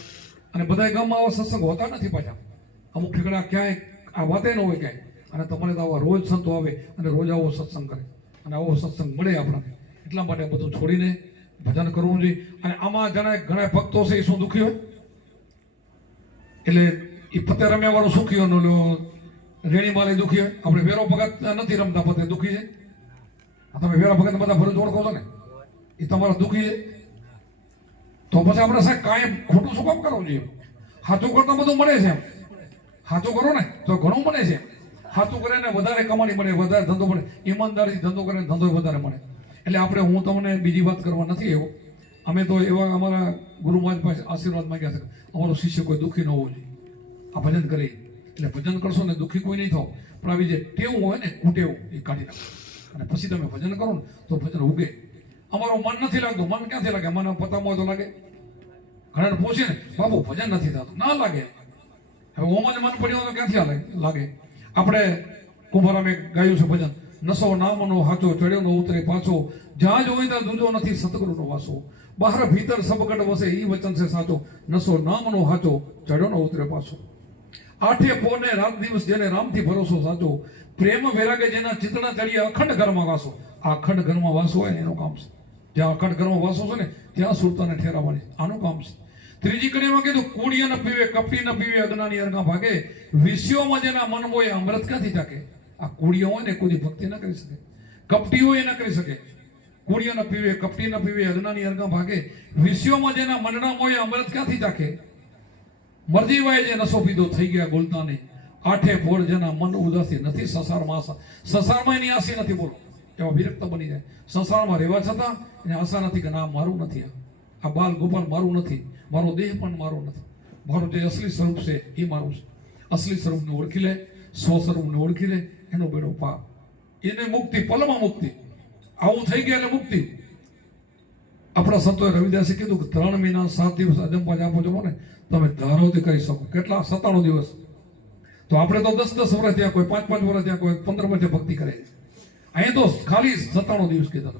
અને બધા ગામમાં આવા સત્સંગ હોતા નથી પાછા. અમુક ઠેકાણા ક્યાંય આ વાતે ન હોય ક્યાંય. અને તમારે તો આવા રોજ સંતો આવે અને રોજ આવો સત્સંગ કરે અને આવો સત્સંગ મળે આપણને. એટલા માટે બધું છોડીને ભજન કરવું જોઈએ. અને આમાં ઘણા ભક્તો છે એ શું દુઃખી હોય? એટલે એ પતે રમ્યા વાળું સુખી હોય, રેણી માલે દુઃખી હોય. આપણે વેરો ભગત નથી રમતા, પતે દુઃખી છે. તમે વેરા ભગત બધા ભરૂચ ઓળખો છો ને, એ તમારા દુઃખી છે. તો પછી આપણે સાહેબ કાયમ ખોટું શું કામ કરવું જોઈએ? સાચું કરતા બધું મળે છે. એમ સાચું કરો ને તો ઘણું મળે છે. સાચું કરે ને વધારે કમાણી મળે, વધારે ધંધો મળે. ઈમાનદારીથી ધંધો કરે ધંધો વધારે મળે. એટલે આપણે હું તમને બીજી વાત કરવા નથી એવો. અમે તો એવા અમારા ગુરુ મહારાજ પાસે આશીર્વાદ માંગ્યા છે અમારો શિષ્ય કોઈ દુઃખી ન હોવો જોઈએ. આ ભજન કરી એટલે ભજન કરશો ને દુઃખી કોઈ નહીં થાવ. પણ આવી જે ટેવું હોય ને કુટેવું એ કાઢી નાખો અને પછી તમે ભજન કરો ને તો ભજન ઉગે. અમારું મન નથી લાગતું. મન ક્યાંથી લાગે? મને પતામાં હોય તો લાગે. ઘણા પૂછે ને બાબુ ભજન નથી થતું, ના લાગે. હવે ઓમાં જ મન પડ્યું તો ક્યાંથી લાગે? આપણે કુંભારામે ગાયું છે ભજન, નસો નામનો હાચો ચડ્યો નો ઉતરે પાછો, જ્યાં જ હોય ત્યાં દૂજો નથી સતગુરુનો વાસો, બહાર ભીતર સબગડ વસે ઈ વચન છે સાચો, નસો નામનો હાચો, ચડ્યો ન ઉતરે પાછો. આઠે પોને રાત દિવસ જેને રામથી ભરોસો સાચો, પ્રેમ વેરાગે જેના ચિતણા ચડીએ અખંડ ઘરમાં વાસો. આ અખંડ ઘરમાં વાસો હોય ને એનું કામ છે. જ્યાં અખંડ ઘરમાં વાસો છે ને ત્યાં સુરતાને ઠેરાવવાની આનું કામ છે. ત્રીજી કડીમાં કીધું કુડિયા ન પીવે, કપટી ન પીવે, અજ્ઞાની અરગા ભાગે, વિષયોમાં જેના મન મોય અમૃત ક્યાંથી જાકે. આ કુડિયો હોય ને કોઈ ભક્તિ ન કરી શકે, કપટી હોય એ ન કરી શકે. કુડિયો ન પીવે, કપટી ન પીવે, અજ્ઞાની અરગા ભાગે, વિષયોમાં જેના મનના મોય અમૃત ક્યાંથી જાકે. મરજી વાય જે નશો પીધો થઈ ગયા બોલતાને, આઠે પોળ જેના મન ઉદાસી નથી, સંસારમાં આશા, સંસારમાં એની આશી નથી. બોલો એવા વિરક્ત બની જાય. સંસારમાં રહેવા છતાં એને આશા નથી કે ના મારું નથી, આ બાલ ગોપાલ મારું નથી, મારો દેહ પણ મારો નથી, મારું જે અસલી સ્વરૂપ છે એ મારું છે. અસલી સ્વરૂપને ઓળખી લે, સ્વ સ્વરૂપને ઓળખી લે, એનો બેડો પાર. એને મુક્તિ, પલમાં મુક્તિ. આવું થઈ ગયા એટલે મુક્તિ. આપણા સંતોએ રવિદાસે કીધું કે 3 મહિના 7 દિવસ અજંપાજ આપો છો ને તમે ધારોથી કરી શકો. કેટલા? 97 દિવસ. તો આપણે તો 10-10 વર્ષ ત્યાં, કોઈ 5-5 વર્ષ ત્યાં, કોઈ 15 વર્ષે ભક્તિ કરે. અહીંયા તો ખાલી 97 દિવસ કીધા.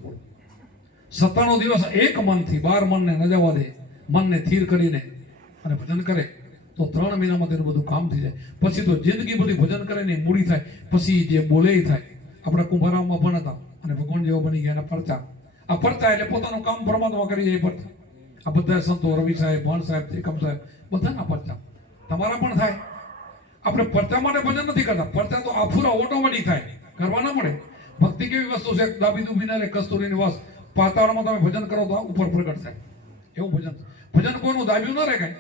97 દિવસ એક મનથી, 12 મનને ન જવા દે, મનને સ્થિર કરીને અને ભજન કરે તો 3 મહિનામાં તેનું બધું કામ થઈ જાય. પછી તો જિંદગી બધી ભજન કરે ને મૂડી થાય. પછી જે બોલે એ થાય. આપણે કુંભારામાં ભણતા અને ભગવાન જેવા બની ગયા પરચા. આ પરચા એટલે પોતાનું કામ પરમાત્મા કરી જાય પરચા. આ બધા સંતો, રવિ સાહેબ, ભણ સાહેબ, ત્રિકમ સાહેબ, બધાના પરચા. તમારા પણ થાય. આપણે પરચા માટે ભજન નથી કરતા. પરચા તો આફુરા ઓટોમેટિક થાય, કરવા ના પડે. ભક્તિ કેવી વસ્તુ છે? દાબી દુબી ના લે, કસ્તુરીની વાસ. પાતાળમાં તમે ભજન કરો તો ઉપર પ્રગટ થાય એવું ભજન. ભજન કોઈનું દાબ્યું ના રહે કાંઈ.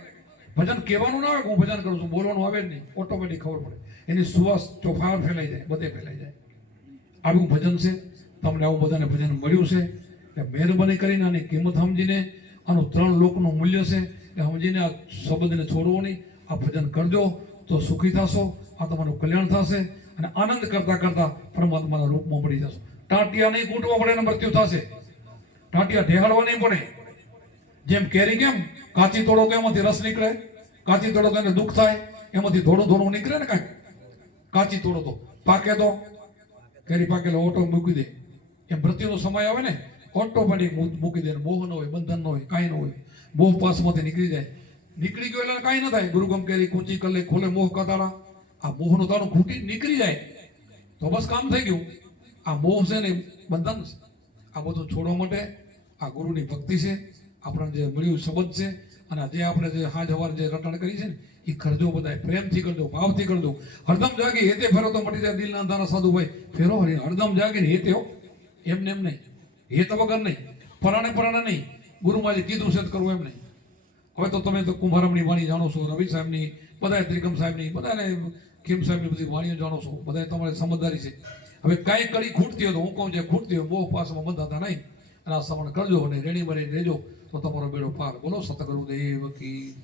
ભજન કહેવાનું ના આવે કે હું ભજન કરું છું, બોલવાનું આવે જ નહીં. ઓટોમેટિક ખબર પડે. એની સુવાસ ચોફાર ફેલાઈ જાય, બધે ફેલાઈ જાય. આવું ભજન છે. તમને આવું બધાને ભજન મળ્યું છે કે મહેરબાની કરીને આની કિંમત સમજીને, આનું 3 લોકનું મૂલ્ય છે એ સમજીને આ શબ્દને છોડવો નહીં. આ ભજન કરજો તો સુખી થશો, આ તમારું કલ્યાણ થશે અને આનંદ કરતા કરતા પરમાત્માના રૂપમાં પડી જશો. ટાંટિયા નહીં કૂટવા પડે ને મૃત્યુ થશે. ટાંટિયા ઢેહાડવા નહીં પડે. જેમ કેરી કેમ કાચી તોડો તો એમાંથી રસ નીકળે, કાચી તોડો તો એને દુઃખ થાય, એમાંથી થોડું થોડું નીકળે ને કાંઈક. કાચી તોડો તો પાકે, તો કેરી પાકે એટલે ઓટો મૂકી દે. એમ મૃત્યુનો સમય આવે ને ઓટોમેટિક મૂકી દે. મોહ ન હોય, બંધન ન હોય, કાંઈ ન હોય. મોહ પાસમાંથી નીકળી જાય. નીકળી ગયો એટલે કાંઈ ન થાય. ગુરુગમ કેરી કૂંચી કલે ખોલે મોહ કતાડા. આ મોહનું તારું ખૂટી નીકળી જાય તો બસ કામ થઈ ગયું. આ મોહ છે ને બંધન છે. આ બધું છોડવા માટે આ ગુરુની ભક્તિ છે, આપણને જે મળ્યું શબ્દ છે. અને જે આપણે જે હાજ હવાર જે રટણ કરી છે ને એ કરજો. બધા પ્રેમથી કરજો, ભાવથી કરજો. હરદમ જાગી હેતે ફેરો તો મટી જાય દિલના અંધારા સાધુભાઈ. ફેરો હરદમ જાગીને હેતે હો, એમને એમ નહીં, હેત વગર નહીં, પરાણે નહીં. ગુરુમાં જે કીધું છે કરવું એમ નહીં. હવે તો તમે તો કુંભારામની વાણી જાણો છો, રવિ સાહેબની, બધા ત્રિકમ સાહેબની, બધાને કિમ સાહેબની બધી વાણીઓ જાણો છો. બધા તમારે સમજદારી છે. હવે કાંઈ કડી ખૂટતી હોય તો હું કહું જે ખૂટતી હોય મોહ પાસમાં બંધાતા નહીં. અને આ શ્રવણ કરજો અને રેણી મરી રહેજો તો તમારો બેડો પાર. બોલો સતગુરુદેવ કી.